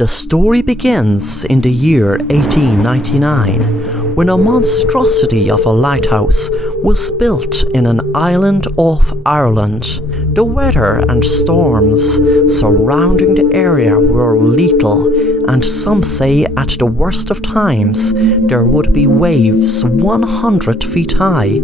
The story begins in the year 1899, when a monstrosity of a lighthouse was built in an island off Ireland. The weather and storms surrounding the area were lethal, and some say at the worst of times there would be waves 100 feet high.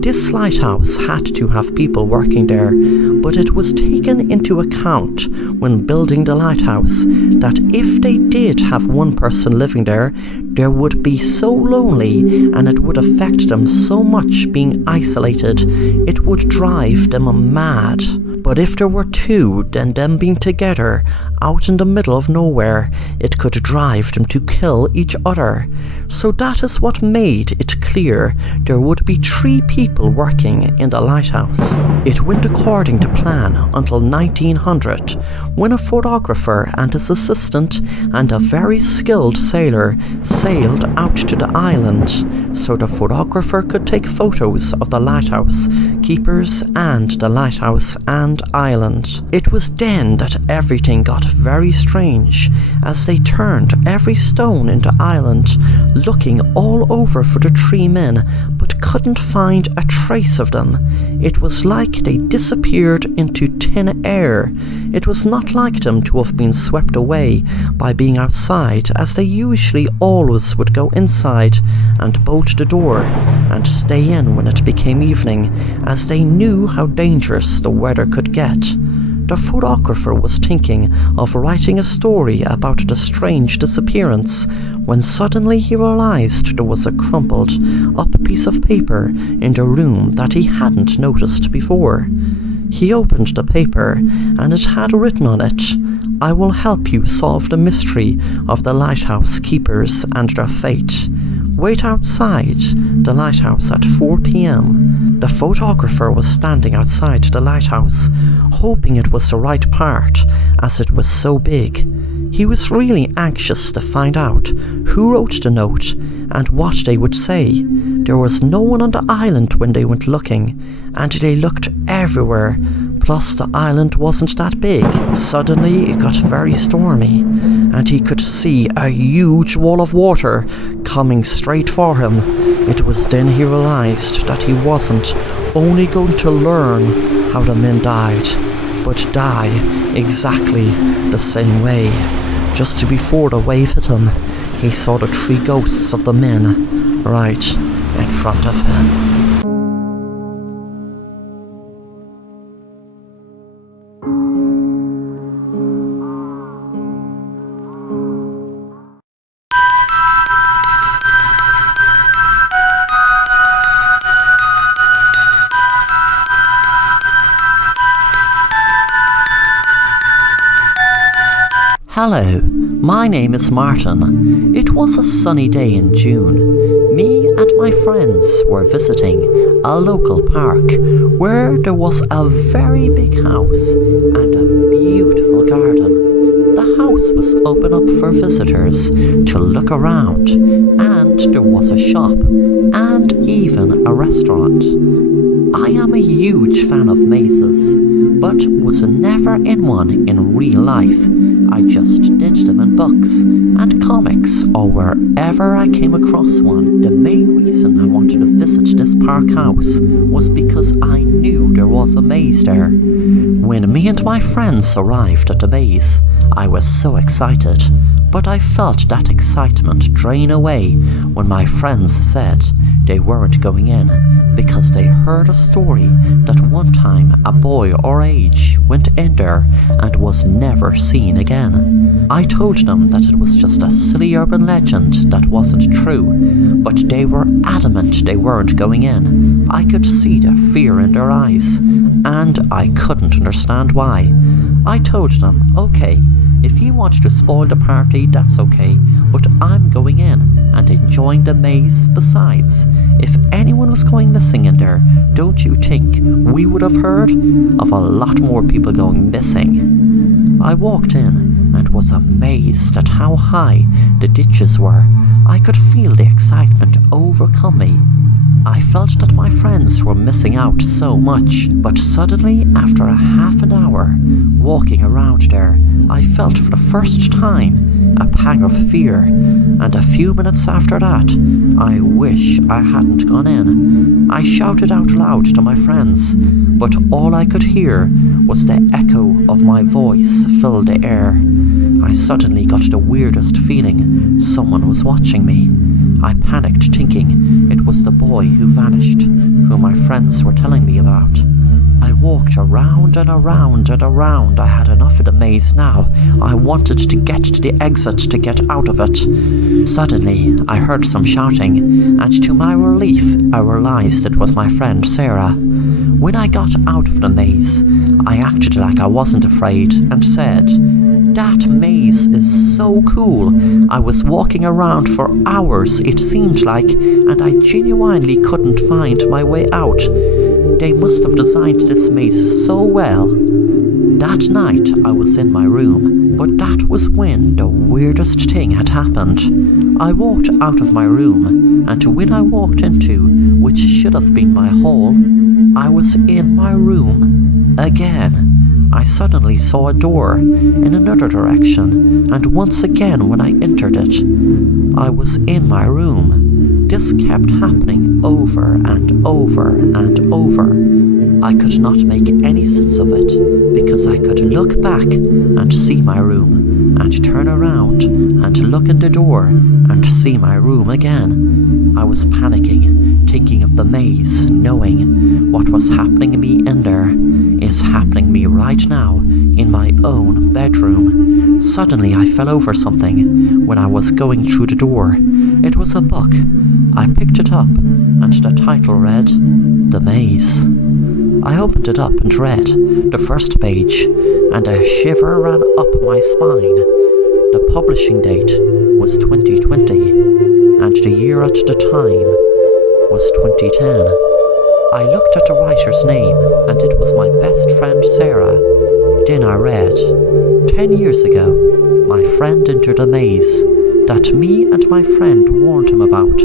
This lighthouse had to have people working there, but it was taken into account when building the lighthouse that if they did have one person living there, they would be so lonely and it would affect them so much being isolated, it would drive them mad. But if there were two, then them being together out in the middle of nowhere, it could drive them to kill each other. So that is what made it clear there would be 3 people working in the lighthouse. It went according to plan until 1900, when a photographer and his assistant and a very skilled sailor sailed out to the island, so the photographer could take photos of the lighthouse keepers and the lighthouse and island. It was then that everything got very strange, as they turned every stone in the island, looking all over for the 3 men, but couldn't find a trace of them. It was like they disappeared into thin air. It was not like them to have been swept away by being outside, as they usually always would go inside and bolt the door and stay in when it became evening, as they knew how dangerous the weather could get. The photographer was thinking of writing a story about the strange disappearance when suddenly he realized there was a crumpled up piece of paper in the room that he hadn't noticed before. He opened the paper and it had written on it, "I will help you solve the mystery of the lighthouse keepers and their fate. Wait outside the lighthouse at 4 p.m. The photographer was standing outside the lighthouse, hoping it was the right part, as it was so big. He was really anxious to find out who wrote the note and what they would say. There was no one on the island when they went looking, and they looked everywhere. Plus the island wasn't that big. Suddenly it got very stormy, and he could see a huge wall of water coming straight for him. It was then he realized that he wasn't only going to learn how the men died, but die exactly the same way. Just before the wave hit him, he saw the 3 ghosts of the men right in front of him. Hello, my name is Martin. It was a sunny day in June. Me and my friends were visiting a local park where there was a very big house and a beautiful garden. The house was open up for visitors to look around, and there was a shop and even a restaurant. I am a huge fan of mazes, but was never in one in real life. I just did them in books and comics or wherever I came across one. The main reason I wanted to visit this park house was because I knew there was a maze there. When me and my friends arrived at the maze, I was so excited, but I felt that excitement drain away when my friends said they weren't going in because they heard a story that one time a boy our age went in there and was never seen again. I told them that it was just a silly urban legend that wasn't true, but they were adamant they weren't going in. I could see the fear in their eyes, and I couldn't understand why. I told them, okay, if you want to spoil the party, that's okay, but I'm going in and enjoying the maze. Besides, if anyone was going missing in there, don't you think we would have heard of a lot more people going missing? I walked in and was amazed at how high the ditches were. I could feel the excitement overcome me. I felt that my friends were missing out so much, but suddenly, after a half an hour walking around there, I felt for the first time a pang of fear, and a few minutes after that, I wish I hadn't gone in. I shouted out loud to my friends, but all I could hear was the echo of my voice fill the air. I suddenly got the weirdest feeling someone was watching me. I panicked, thinking it was the boy who vanished, who my friends were telling me about. I walked around and around and around. I had enough of the maze now. I wanted to get to the exit to get out of it. Suddenly, I heard some shouting, and to my relief, I realized it was my friend Sarah. When I got out of the maze, I acted like I wasn't afraid and said, "That maze is so cool. I was walking around for hours, it seemed like, and I genuinely couldn't find my way out. They must have designed this maze so well." That night I was in my room, but that was when the weirdest thing had happened. I walked out of my room, and when I walked into, which should have been my hall, I was in my room again. I suddenly saw a door in another direction, and once again when I entered it, I was in my room. This kept happening over and over and over. I could not make any sense of it, because I could look back and see my room, and turn around and look in the door and see my room again. I was panicking, thinking of the maze, knowing what was happening to me in there is happening to me right now in my own bedroom. Suddenly I fell over something when I was going through the door. It was a book. I picked it up, and the title read, "The Maze." I opened it up and read the first page, and a shiver ran up my spine. The publishing date was 2020, and the year at the time was 2010. I looked at the writer's name, and it was my best friend Sarah. Then I read, 10 years ago, my friend entered a maze that me and my friend warned him about,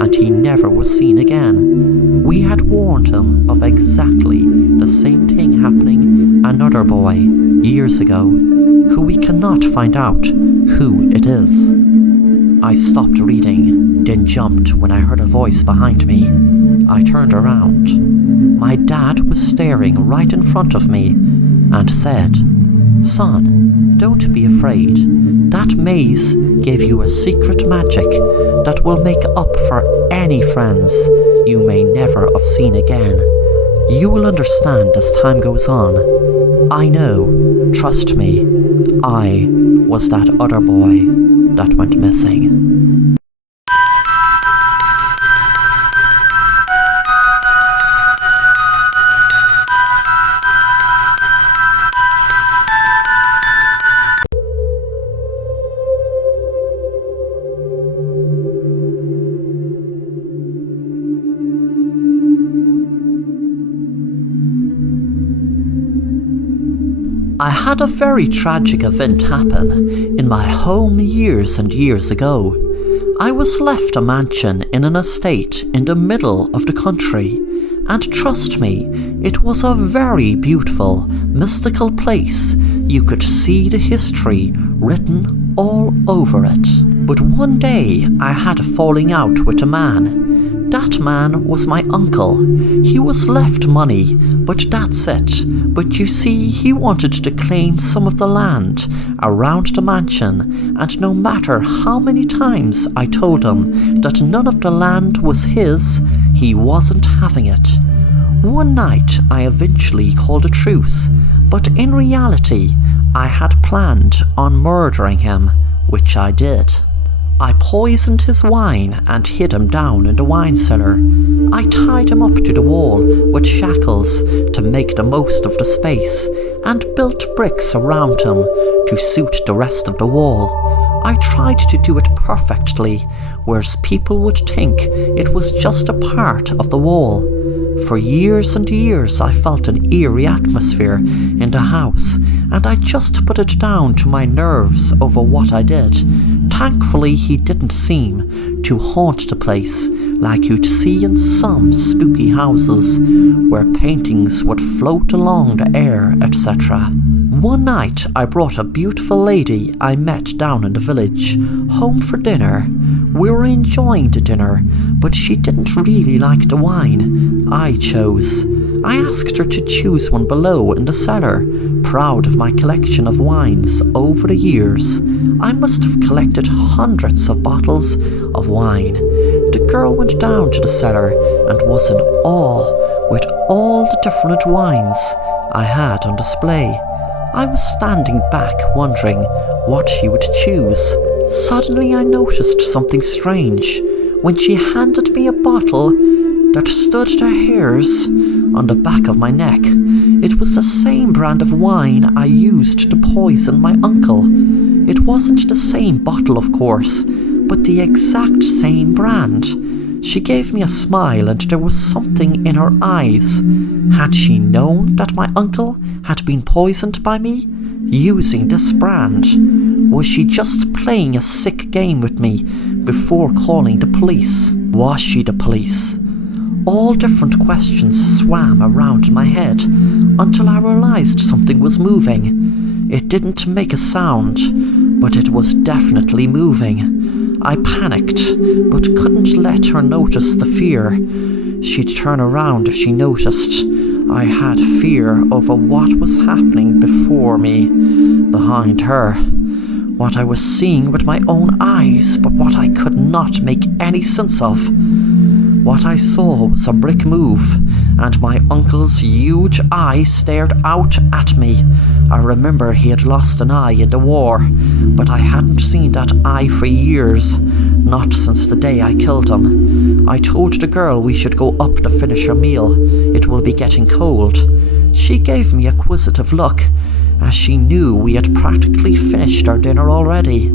and he never was seen again. We had warned him of exactly the same thing happening another boy years ago, who we cannot find out who it is. I stopped reading, then jumped when I heard a voice behind me. I turned around. My dad was staring right in front of me and said, "Son, don't be afraid. That maze gave you a secret magic that will make up for any friends you may never have seen again. You will understand as time goes on. I know, trust me, I was that other boy that went missing." I had a very tragic event happen in my home years and years ago. I was left a mansion in an estate in the middle of the country, and trust me, it was a very beautiful, mystical place. You could see the history written all over it. But one day I had a falling out with a man. That man was my uncle. He was left money, but that's it. But you see, he wanted to claim some of the land around the mansion, and no matter how many times I told him that none of the land was his, he wasn't having it. One night I eventually called a truce, but in reality I had planned on murdering him, which I did. I poisoned his wine and hid him down in the wine cellar. I tied him up to the wall with shackles to make the most of the space, and built bricks around him to suit the rest of the wall. I tried to do it perfectly, whereas people would think it was just a part of the wall. For years and years I felt an eerie atmosphere in the house, and I just put it down to my nerves over what I did. Thankfully he didn't seem to haunt the place like you'd see in some spooky houses, where paintings would float along the air, etc. One night I brought a beautiful lady I met down in the village home for dinner. We were enjoying the dinner, but she didn't really like the wine I chose. I asked her to choose one below in the cellar, proud of my collection of wines over the years. I must have collected hundreds of bottles of wine. The girl went down to the cellar and was in awe with all the different wines I had on display. I was standing back wondering what she would choose. Suddenly I noticed something strange when she handed me a bottle that stood to hairs on the back of my neck. It was the same brand of wine I used to poison my uncle. It wasn't the same bottle, of course, but the exact same brand. She gave me a smile and there was something in her eyes. Had she known that my uncle had been poisoned by me using this brand? Was she just playing a sick game with me before calling the police? Was she the police? All different questions swam around in my head until I realized something was moving. It didn't make a sound, but it was definitely moving. I panicked, but couldn't let her notice the fear. She'd turn around if she noticed. I had fear over what was happening before me, behind her. What I was seeing with my own eyes, but what I could not make any sense of. What I saw was a brick move, and my uncle's huge eye stared out at me. I remember he had lost an eye in the war, but I hadn't seen that eye for years, not since the day I killed him. I told the girl we should go up to finish our meal. It will be getting cold. She gave me a quizzitive look, as she knew we had practically finished our dinner already.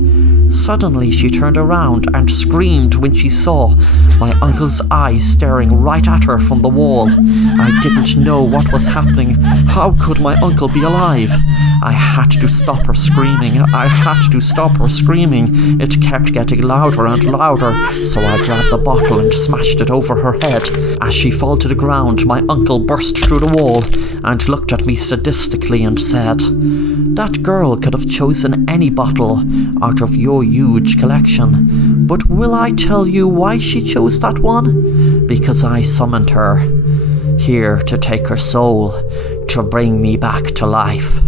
Suddenly she turned around and screamed when she saw my uncle's eyes staring right at her from the wall. I didn't know what was happening. How could my uncle be alive? I had to stop her screaming. I had to stop her screaming. It kept getting louder and louder, so I grabbed the bottle and smashed it over her head. As she fell to the ground, my uncle burst through the wall and looked at me sadistically and said, "That girl could have chosen any bottle out of your huge collection, but will I tell you why she chose that one? Because I summoned her, here to take her soul, to bring me back to life."